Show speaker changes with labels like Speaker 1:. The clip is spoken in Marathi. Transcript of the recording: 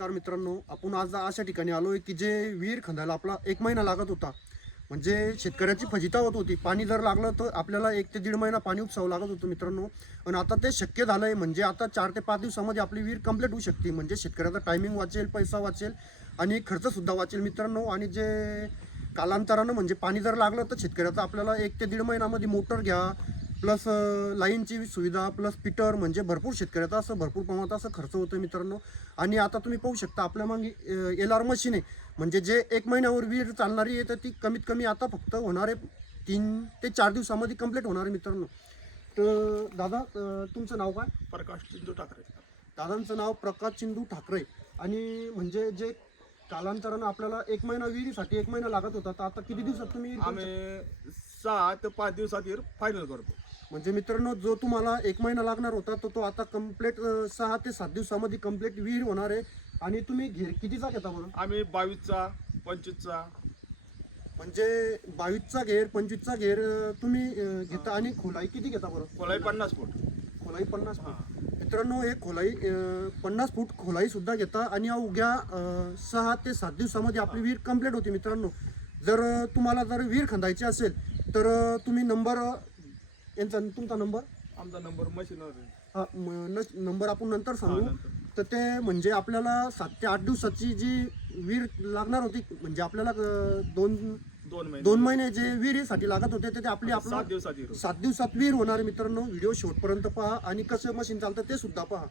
Speaker 1: मित्रांनो आपण आज अशा ठिकाणी आलोय की जे विहीर खंदायला आपला एक महिना लागत होता. म्हणजे शेतकऱ्याची फजिता होत होती. पाणी जर लागलं तर आपल्याला एक ते दीड महिना पाणी उपसावं लागत होतं मित्रांनो. आणि आता ते शक्य झालंय म्हणजे आता चार ते पाच दिवसामध्ये आपली विहीर कंप्लीट होऊ शकते. म्हणजे शेतकऱ्याचा टायमिंग वाचेल पैसा वाचेल आणि खर्च सुद्धा वाचेल मित्रांनो. आणि जे कालांतरानं म्हणजे पाणी जर लागलं तर शेतकऱ्याचा आपल्याला एक ते दीड महिन्यामध्ये मोटर घ्या प्लस लाईनची सुविधा प्लस पिटर म्हणजे भरपूर शेतकऱ्याचा असं भरपूर प्रमाणात असं खर्च होतो मित्रांनो. आणि आता तुम्ही पाहू शकता आपल्या मागे एल आर मशीन आहे. म्हणजे जे एक महिन्यावर विहीर चालणारी आहे तर ती कमीत कमी आता फक्त होणारे तीन ते चार दिवसामध्ये कंप्लीट होणार आहे मित्रांनो. तर दादा तुमचं नाव काय?
Speaker 2: प्रकाश चिंदू ठाकरे.
Speaker 1: दादांचं नाव प्रकाश चिंदू ठाकरे. आणि म्हणजे जे कालांतरानं आपल्याला एक महिना विहिरीसाठी एक महिना लागत होता. तर आता किती दिवसात तुम्ही
Speaker 2: आम्ही सहा ते पाच दिवसात फायनल करतो.
Speaker 1: म्हणजे मित्रांनो जो तुम्हाला एक महिना लागणार होता तो तो आता कंप्लीट सहा ते सात दिवसामध्ये कंप्लीट विहीर होणार आहे. आणि तुम्ही घेर कितीचा घेता बरं?
Speaker 2: आम्ही बावीसचा पंचवीसचा.
Speaker 1: म्हणजे बावीसचा घेर पंचवीसचा घेर तुम्ही अं, घेता आणि खोलाई किती घेता बरं?
Speaker 2: खोलाई पन्नास फूट.
Speaker 1: खोलाई पन्नास फूट. मित्रांनो एक खोलाई पन्नास फूट खोलाई सुद्धा घेता आणि अवघ्या सहा ते सात दिवसामध्ये आपली विहीर कंप्लीट होते मित्रांनो जर तुम्हाला जर विहीर खंदायची असेल तर तुम्ही नंबर यांचा तुमचा नंबर
Speaker 2: आमचा नंबर मशीनवर आहे.
Speaker 1: हा म- न- नंबर आपण नंतर
Speaker 2: हा,
Speaker 1: सांगू. तर ते म्हणजे आपल्याला सात ते आठ दिवसाची जी विहीर लागणार होती म्हणजे आपल्याला दोन
Speaker 2: दोन महिने.
Speaker 1: दोन महिने जे विहिरीसाठी लागत होते ते ते आपली आपलं सात दिवसात विहीर होणार. मित्रांनो. व्हिडिओ शेवटपर्यंत पहा आणि कसं मशीन चालतं ते सुद्धा पहा.